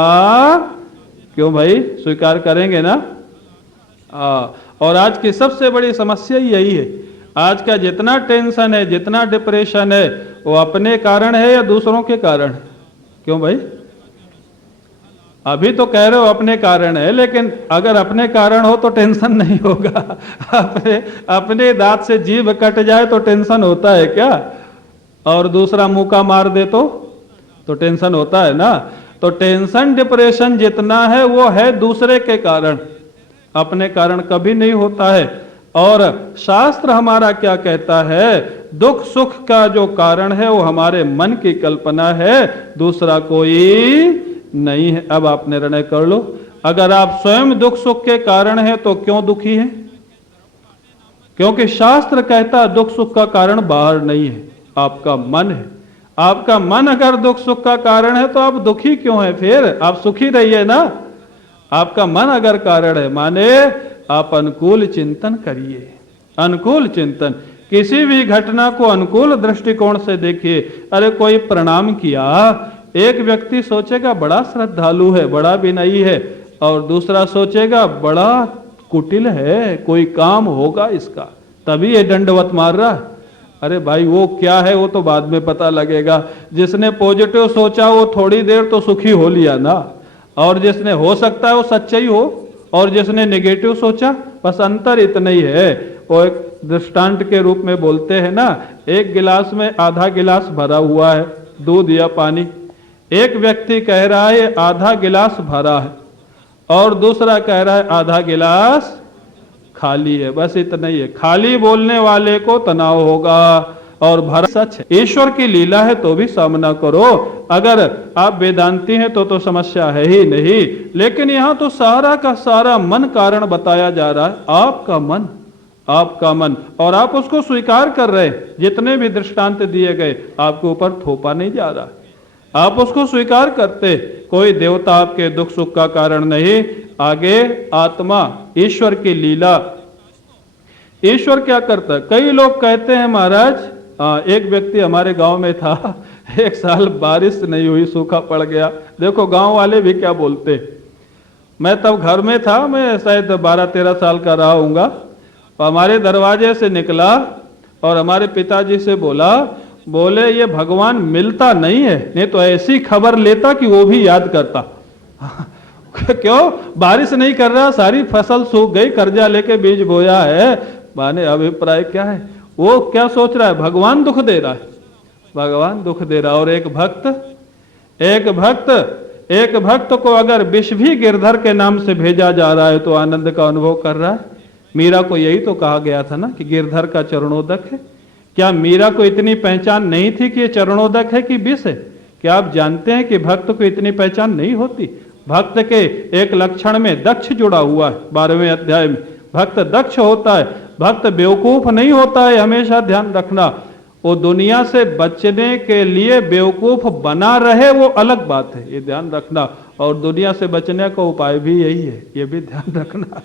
क्यों भाई, स्वीकार करेंगे ना। और आज की सबसे बड़ी समस्या यही है, आज का जितना टेंशन है, जितना डिप्रेशन है, वो अपने कारण है या दूसरों के कारण। क्यों भाई, अभी तो कह रहे हो अपने कारण है, लेकिन अगर अपने कारण हो तो टेंशन नहीं होगा। अपने दांत से जीभ कट जाए तो टेंशन होता है क्या, और दूसरा मुंह का मार दे तो टेंशन होता है ना। तो टेंशन डिप्रेशन जितना है वो है दूसरे के कारण, अपने कारण कभी नहीं होता है। और शास्त्र हमारा क्या कहता है, दुख सुख का जो कारण है वो हमारे मन की कल्पना है, दूसरा कोई नहीं है। अब आप निर्णय कर लो, अगर आप स्वयं दुख सुख के कारण है तो क्यों दुखी है। क्योंकि शास्त्र कहता है दुख सुख का कारण बाहर नहीं है, आपका मन है। आपका मन अगर दुख सुख का कारण है तो आप दुखी क्यों है, फिर आप सुखी रहिए ना। आपका मन अगर कारण है, माने आप अनुकूल चिंतन करिए, अनुकूल चिंतन। किसी भी घटना को अनुकूल दृष्टिकोण से देखिए। अरे कोई प्रणाम किया, एक व्यक्ति सोचेगा बड़ा श्रद्धालु है, बड़ा विनयी है, और दूसरा सोचेगा बड़ा कुटिल है, कोई काम होगा इसका, तभी ये दंडवत मार रहा है। अरे भाई वो क्या है वो तो बाद में पता लगेगा। जिसने पॉजिटिव सोचा वो थोड़ी देर तो सुखी हो लिया ना, और जिसने हो सकता है वो सच्चा ही हो, और जिसने नेगेटिव सोचा, बस अंतर इतना ही है। वो एक दृष्टांत के रूप में बोलते हैं ना, एक गिलास में आधा गिलास भरा हुआ है, दूध या पानी। एक व्यक्ति कह रहा है आधा गिलास भरा है, और दूसरा कह रहा है आधा गिलास खाली है। बस इतना ही है। खाली बोलने वाले को तनाव होगा, और भरा सच है। ईश्वर की लीला है तो भी सामना करो। अगर आप वेदांती हैं तो समस्या है ही नहीं, लेकिन यहां तो सारा का सारा मन कारण बताया जा रहा है। आपका मन, आपका मन, और आप उसको स्वीकार कर रहे हैं। जितने भी दृष्टांत दिए गए आपके ऊपर थोपा नहीं जा रहा, आप उसको स्वीकार करते। कोई देवता आपके दुख सुख का कारण नहीं। आगे आत्मा, ईश्वर की लीला। ईश्वर क्या करता है? कई लोग कहते हैं महाराज, एक व्यक्ति हमारे गांव में था, एक साल बारिश नहीं हुई, सूखा पड़ गया। देखो गांव वाले भी क्या बोलते। मैं तब घर में था, मैं शायद 12-13 साल का रहा हूँगा। हमारे दरवाजे से निकला और हमारे पिताजी से बोला, बोले ये भगवान मिलता नहीं है, नहीं तो ऐसी खबर लेता कि वो भी याद करता। क्यों? बारिश नहीं कर रहा, सारी फसल सूख गई, कर्जा लेके बीज बोया है। माने अभिप्राय क्या है? वो क्या सोच रहा है? भगवान दुख दे रहा है, भगवान दुख दे रहा है। और एक भक्त को अगर विष भी गिरधर के नाम से भेजा जा रहा है तो आनंद का अनुभव कर रहा है। मीरा को यही तो कहा गया था ना कि गिरधर का चरणोदक है। क्या मीरा को इतनी पहचान नहीं थी कि ये चरणोदक है कि विष है? क्या आप जानते हैं कि भक्त को इतनी पहचान नहीं होती? भक्त के एक लक्षण में दक्ष जुड़ा हुआ है। 12वें अध्याय में भक्त दक्ष होता है, भक्त बेवकूफ नहीं होता है। हमेशा ध्यान रखना, वो दुनिया से बचने के लिए बेवकूफ बना रहे वो अलग बात है, ये ध्यान रखना। और दुनिया से बचने का उपाय भी यही है, ये भी ध्यान रखना।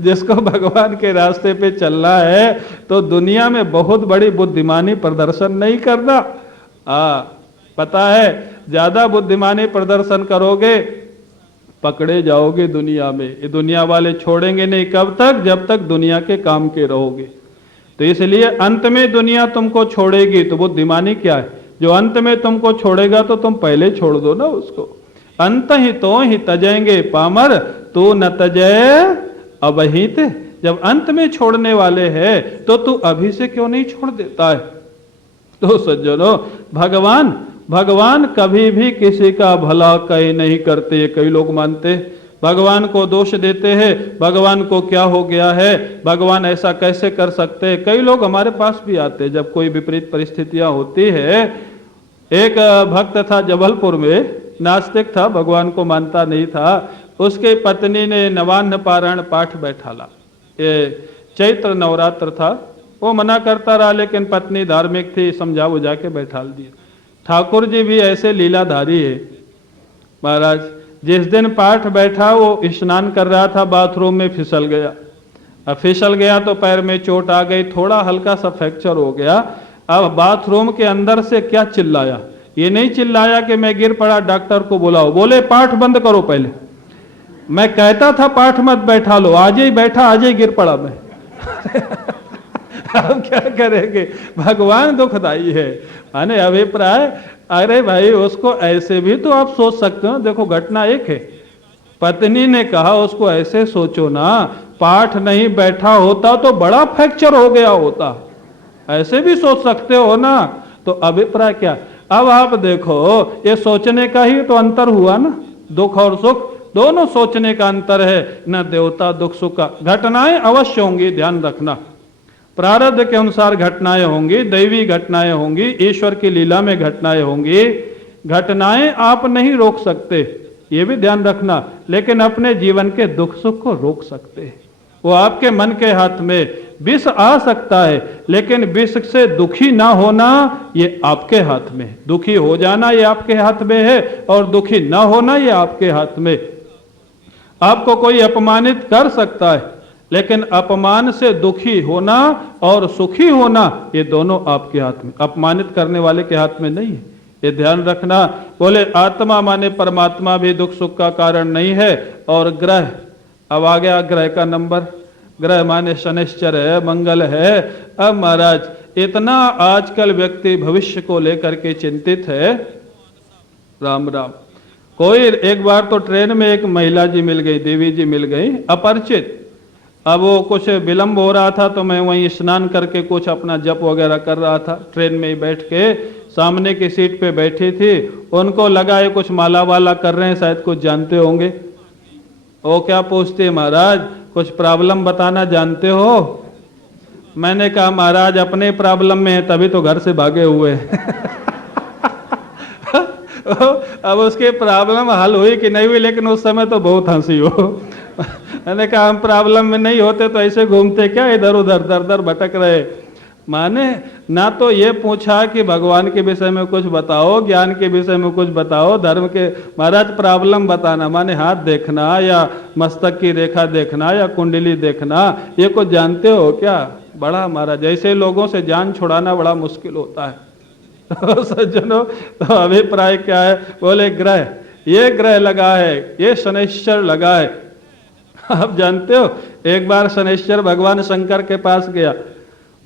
जिसको भगवान के रास्ते पे चलना है तो दुनिया में बहुत बड़ी बुद्धिमानी प्रदर्शन नहीं करना। पता है, ज्यादा बुद्धिमानी प्रदर्शन करोगे पकड़े जाओगे दुनिया में। ये दुनिया वाले छोड़ेंगे नहीं। कब तक? जब तक दुनिया के काम के रहोगे। तो इसलिए अंत में दुनिया तुमको छोड़ेगी। तो बुद्धिमानी क्या है? जो अंत में तुमको छोड़ेगा तो तुम पहले छोड़ दो ना उसको। अंत ही तो ही तजेंगे पामर, तू न तजय अबहित। जब अंत में छोड़ने वाले हैं तो तू अभी से क्यों नहीं छोड़ देता है? तो सज्जनों, भगवान कभी भी किसी का भला कहीं नहीं करते। कई लोग मानते भगवान को दोष देते हैं, भगवान को क्या हो गया है, भगवान ऐसा कैसे कर सकते हैं। कई लोग हमारे पास भी आते हैं जब कोई विपरीत परिस्थितियां होती है। एक भक्त था जबलपुर में, नास्तिक था, भगवान को मानता नहीं था। उसके पत्नी ने नवान्न पारायण पाठ बैठाला। ये चैत्र नवरात्र था, वो मना करता रहा, लेकिन पत्नी धार्मिक थी, समझा बुझा के बैठाल दिया। ठाकुर जी भी ऐसे लीलाधारी है महाराज। जिस दिन पाठ बैठा वो स्नान कर रहा था, बाथरूम में फिसल गया। अब फिसल गया तो पैर में चोट आ गई, थोड़ा हल्का सा फ्रैक्चर हो गया। अब बाथरूम के अंदर से क्या चिल्लाया? ये नहीं चिल्लाया कि मैं गिर पड़ा, डॉक्टर को बुलाओ। बोले पाठ बंद करो पहले। मैं कहता था पाठ मत बैठा लो, आज ही बैठा, आज ही गिर पड़ा मैं। अब क्या करेंगे? भगवान दुखदाई है। माने अभिप्राय, अरे भाई उसको ऐसे भी तो आप सोच सकते हो। देखो घटना एक है, पत्नी ने कहा उसको ऐसे सोचो ना, पाठ नहीं बैठा होता तो बड़ा फ्रैक्चर हो गया होता, ऐसे भी सोच सकते हो ना। तो अभिप्राय क्या? अब आप देखो, ये सोचने का ही तो अंतर हुआ ना। दुख और सुख दोनों सोचने का अंतर है, न देवता दुख सुख का। घटनाएं अवश्य होंगी, ध्यान रखना। प्रारब्ध के अनुसार घटनाएं होंगी, दैवी घटनाएं होंगी, ईश्वर की लीला में घटनाएं होंगी। घटनाएं आप नहीं रोक सकते, ये भी ध्यान रखना, लेकिन अपने जीवन के दुख सुख को रोक सकते हैं। वो आपके मन के हाथ में। विष आ सकता है, लेकिन विष से दुखी ना होना ये आपके हाथ में। दुखी हो जाना ये आपके हाथ में है, और दुखी ना होना ये आपके हाथ में। आपको कोई अपमानित कर सकता है, लेकिन अपमान से दुखी होना और सुखी होना ये दोनों आपके हाथ में, अपमानित करने वाले के हाथ में नहीं है। ये ध्यान रखना। बोले आत्मा माने परमात्मा भी दुख सुख का कारण नहीं है। और ग्रह, अब आ गया ग्रह का नंबर। ग्रह माने शनिश्चर है, मंगल है। अब महाराज इतना आजकल व्यक्ति भविष्य को लेकर के चिंतित है, राम राम। कोई एक बार तो ट्रेन में एक महिला जी मिल गई, देवी जी मिल गई, अपरिचित। अब वो कुछ विलंब हो रहा था तो मैं वहीं स्नान करके कुछ अपना जप वगैरह कर रहा था, ट्रेन में ही बैठ के सामने की सीट पे बैठी थी। उनको लगा ये कुछ माला वाला कर रहे हैं, शायद कुछ जानते होंगे। वो क्या पूछते, महाराज कुछ प्रॉब्लम बताना जानते हो? मैंने कहा महाराज अपने प्रॉब्लम में है तभी तो घर से भागे हुए अब उसकी प्रॉब्लम हल हुई कि नहीं हुई, लेकिन उस समय तो बहुत हंसी हो मैंने कहा हम प्रॉब्लम में नहीं होते तो ऐसे घूमते क्या इधर उधर दर दर भटक रहे। माने ना तो ये पूछा कि भगवान के विषय में कुछ बताओ, ज्ञान के विषय में कुछ बताओ, धर्म के, महाराज प्रॉब्लम बताना माने हाथ देखना या मस्तक की रेखा देखना या कुंडली देखना, ये कुछ जानते हो क्या? बड़ा महाराज ऐसे लोगों से जान छुड़ाना बड़ा मुश्किल होता है तो सज्जनों, तो अभिप्राय क्या है? बोले ग्रह, ये ग्रह लगा है, ये शनिश्चर लगा है। आप जानते हो एक बार शनिश्चर भगवान शंकर के पास गया,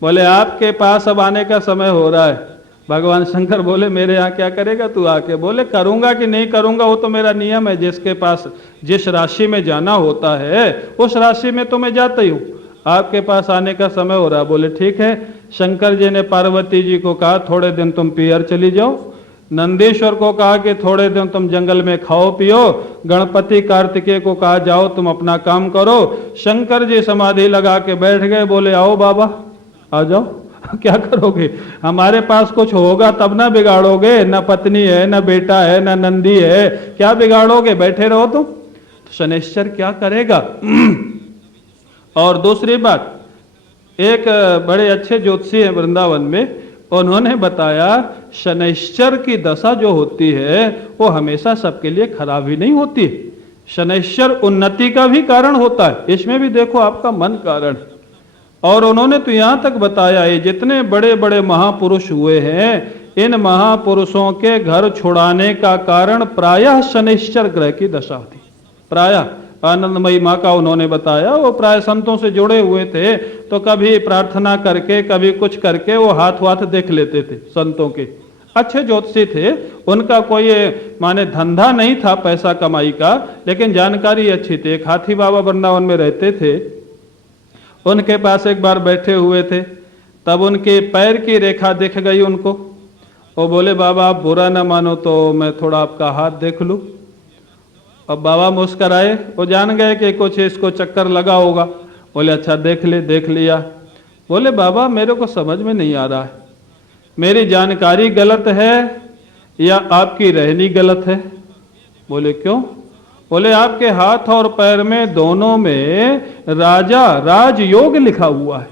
बोले आपके पास अब आने का समय हो रहा है। भगवान शंकर बोले मेरे यहाँ क्या करेगा तू आके? बोले करूंगा कि नहीं करूंगा वो तो मेरा नियम है, जिसके पास जिस राशि में जाना होता है उस राशि में तो मैं जाता ही हूँ। आपके पास आने का समय हो रहा है। बोले ठीक है। शंकर जी ने पार्वती जी को कहा थोड़े दिन तुम पियर चली जाओ। नंदीश्वर को कहा कि थोड़े दिन तुम जंगल में खाओ पियो। गणपति कार्तिकेय को कहा जाओ तुम अपना काम करो। शंकर जी समाधि लगा के बैठ गए। बोले आओ बाबा आ जाओ क्या करोगे? हमारे पास कुछ होगा तब ना बिगाड़ोगे, ना पत्नी है, ना बेटा है, ना नंदी है, क्या बिगाड़ोगे? बैठे रहो तुम। तो शनिश्चर क्या करेगा? और दूसरी बात, एक बड़े अच्छे ज्योतिषी हैं वृंदावन में, उन्होंने बताया शनिश्चर की दशा जो होती है वो हमेशा सबके लिए खराब ही नहीं होती। शनिश्चर उन्नति का भी कारण होता है, इसमें भी देखो आपका मन कारण। और उन्होंने तो यहां तक बताया है जितने बड़े बड़े महापुरुष हुए हैं, इन महापुरुषों के घर छुड़ाने का कारण प्रायः शनिश्चर ग्रह की दशा थी। प्रायः आनंदमयी माँ का उन्होंने बताया, वो प्राय संतों से जुड़े हुए थे तो कभी प्रार्थना करके कभी कुछ करके वो हाथ वाथ देख लेते थे। संतों के अच्छे ज्योतिषी थे, उनका कोई माने धंधा नहीं था पैसा कमाई का, लेकिन जानकारी अच्छी थी। एक हाथी बाबा वृंदावन में रहते थे, उनके पास एक बार बैठे हुए थे, तब उनके पैर की रेखा दिख गई उनको। वो बोले बाबा आप बुरा ना मानो तो मैं थोड़ा आपका हाथ देख लूं। अब बाबा मुस्कराए, वो जान गए कि कुछ इसको चक्कर लगा होगा। बोले अच्छा देख ले। देख लिया। बोले बाबा मेरे को समझ में नहीं आ रहा है, मेरी जानकारी गलत है या आपकी रहनी गलत है? बोले क्यों? बोले आपके हाथ और पैर में दोनों में राजा राजयोग लिखा हुआ है,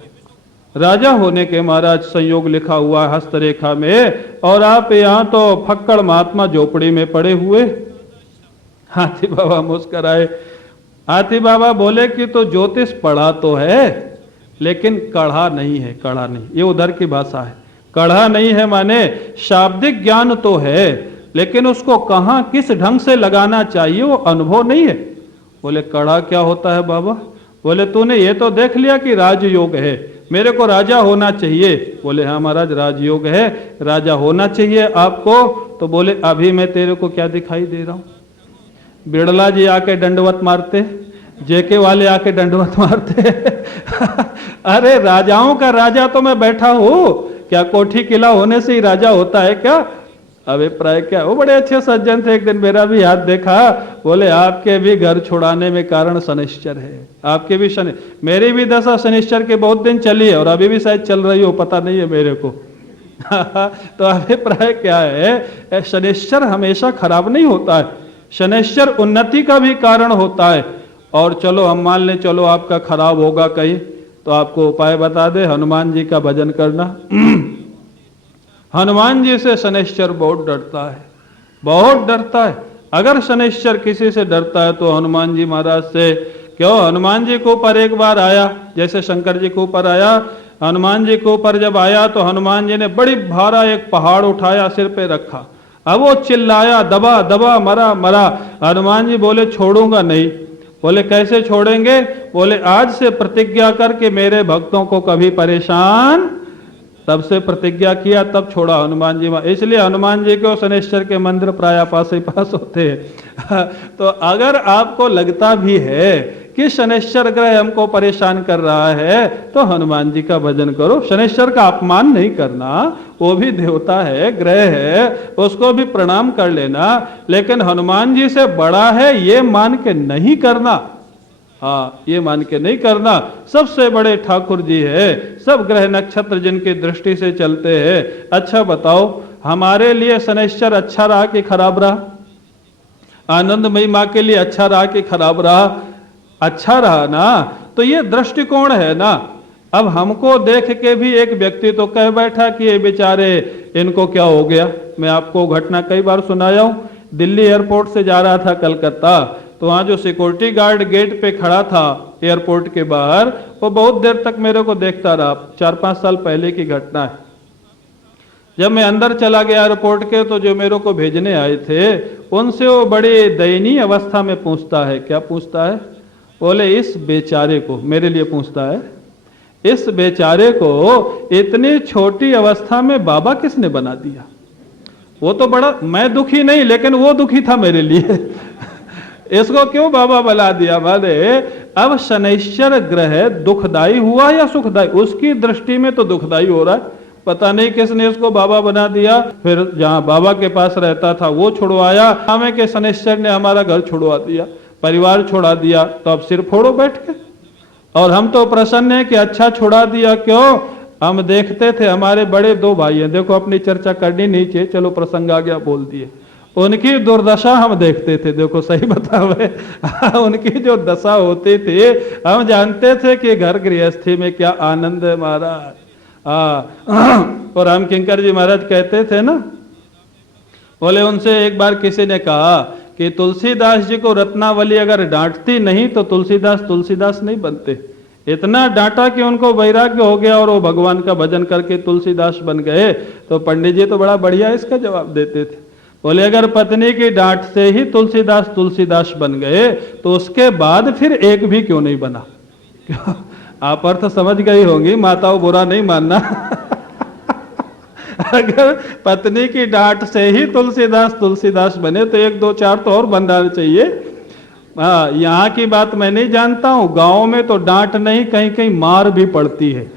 राजा होने के महाराज संयोग लिखा हुआ है हस्तरेखा में, और आप यहाँ तो फक्कड़ महात्मा झोपड़ी में पड़े हुए। हाथी बाबा मुस्कराए। हाथी बाबा बोले कि तो ज्योतिष पढ़ा तो है लेकिन कढ़ा नहीं है। कढ़ा नहीं, ये उधर की भाषा है। कढ़ा नहीं है माने शाब्दिक ज्ञान तो है, लेकिन उसको कहां किस ढंग से लगाना चाहिए वो अनुभव नहीं है। बोले कढ़ा क्या होता है बाबा? बोले तूने ये तो देख लिया कि राजयोग है, मेरे को राजा होना चाहिए। बोले हाँ महाराज राजयोग है, राजा होना चाहिए आपको। तो बोले अभी मैं तेरे को क्या दिखाई दे रहा हूं? बिड़ला जी आके दंडवत मारते, जेके वाले आके दंडवत मारते अरे राजाओं का राजा तो मैं बैठा हूं, क्या कोठी किला होने से ही राजा होता है क्या? अभिप्राय क्या? वो बड़े अच्छे सज्जन थे, एक दिन मेरा भी हाथ देखा। बोले आपके भी घर छुड़ाने में कारण शनिश्चर है, आपके भी शनि, मेरी भी दशा शनिश्चर के बहुत दिन चली है और अभी भी शायद चल रही हो, पता नहीं है मेरे को तो अभिप्राय क्या है? शनिश्चर हमेशा खराब नहीं होता है, शनिश्चर उन्नति का भी कारण होता है। और चलो हम मान लें चलो आपका खराब होगा कहीं, तो आपको उपाय बता दे, हनुमान जी का भजन करना हनुमान जी से शनिश्चर बहुत डरता है, बहुत डरता है। अगर शनैश्चर किसी से डरता है तो हनुमान जी महाराज से। क्यों? हनुमान जी के ऊपर एक बार आया, जैसे शंकर जी के ऊपर आया, हनुमान जी के ऊपर जब आया तो हनुमान जी ने बड़ी भारा एक पहाड़ उठाया, सिर पे रखा। अब वो चिल्लाया, दबा दबा, मरा मरा। हनुमान जी बोले छोड़ूंगा नहीं। बोले कैसे छोड़ेंगे? बोले आज से प्रतिज्ञा करके मेरे भक्तों को कभी परेशान, तब से प्रतिज्ञा किया, तब छोड़ा हनुमान जी। इसलिए हनुमान जी को शनैश्चर के मंदिर प्राय पास ही पास होते हैं। तो अगर आपको लगता भी है कि शनैश्चर ग्रह हमको परेशान कर रहा है तो हनुमान जी का भजन करो। शनैश्चर का अपमान नहीं करना, वो भी देवता है, ग्रह है, उसको भी प्रणाम कर लेना, लेकिन हनुमान जी से बड़ा है ये मान के नहीं करना। हाँ, ये मान के नहीं करना। सबसे बड़े ठाकुर जी है, सब ग्रह नक्षत्र जिनकी दृष्टि से चलते हैं। अच्छा बताओ, हमारे लिए शनैश्चर अच्छा रहा कि खराब रहा? आनंदमयी माँ के लिए अच्छा रहा कि खराब रहा? अच्छा रहा ना। तो ये दृष्टिकोण है ना। अब हमको देख के भी एक व्यक्ति तो कह बैठा कि ये बेचारे, इनको क्या हो गया। मैं आपको घटना कई बार सुनाया हूं। दिल्ली एयरपोर्ट से जा रहा था कलकत्ता, तो वहां जो सिक्योरिटी गार्ड गेट पे खड़ा था एयरपोर्ट के बाहर, वो बहुत देर तक मेरे को देखता रहा। 4-5 साल पहले की घटना है। जब मैं अंदर चला गया एयरपोर्ट के, तो जो मेरे को भेजने आए थे उनसे वो बड़े दयनीय अवस्था में पूछता है। क्या पूछता है? बोले इस बेचारे को, मेरे लिए पूछता है, इस बेचारे को इतनी छोटी अवस्था में बाबा किसने बना दिया? वो तो बड़ा, मैं दुखी नहीं लेकिन वो दुखी था मेरे लिए। इसको क्यों बाबा बना दिया? माने अब शनैश्चर ग्रह दुखदाई हुआ या सुखदाई? उसकी दृष्टि में तो दुखदाई हो रहा है। पता नहीं किसने उसको बाबा बना दिया। फिर जहां बाबा के पास रहता था वो छुड़वाया, हमें के शनैश्चर ने हमारा घर छुड़वा दिया, परिवार छोड़ा दिया। तो अब सिर फोड़ो बैठ के। और हम तो प्रसन्न है कि अच्छा छुड़ा दिया। क्यों? हम देखते थे, हमारे बड़े 2 भाई हैं, देखो अपनी चर्चा करनी नहीं चाहिए, चलो प्रसंग आ गया बोल दिए। उनकी दुर्दशा हम देखते थे। देखो सही बतावे, उनकी जो दशा होती थी, हम जानते थे कि घर गृहस्थी में क्या आनंद है महाराज। और हम किंकर जी महाराज कहते थे ना, बोले उनसे एक बार किसी ने कहा कि तुलसीदास जी को रत्नावली अगर डांटती नहीं तो तुलसीदास तुलसीदास नहीं बनते। इतना डांटा कि उनको वैराग्य हो गया और वो भगवान का भजन करके तुलसीदास बन गए। तो पंडित जी तो बड़ा बढ़िया इसका जवाब देते थे। बोले अगर पत्नी की डांट से ही तुलसीदास तुलसीदास बन गए तो उसके बाद फिर एक भी क्यों नहीं बना? आप अर्थ समझ गई होंगी, माताओं बुरा नहीं मानना। अगर पत्नी की डांट से ही तुलसीदास तुलसीदास बने तो 1 2 4 तो और बनना चाहिए। यहाँ की बात मैं नहीं जानता हूँ, गाँव में तो डांट नहीं, कहीं कहीं मार भी पड़ती है।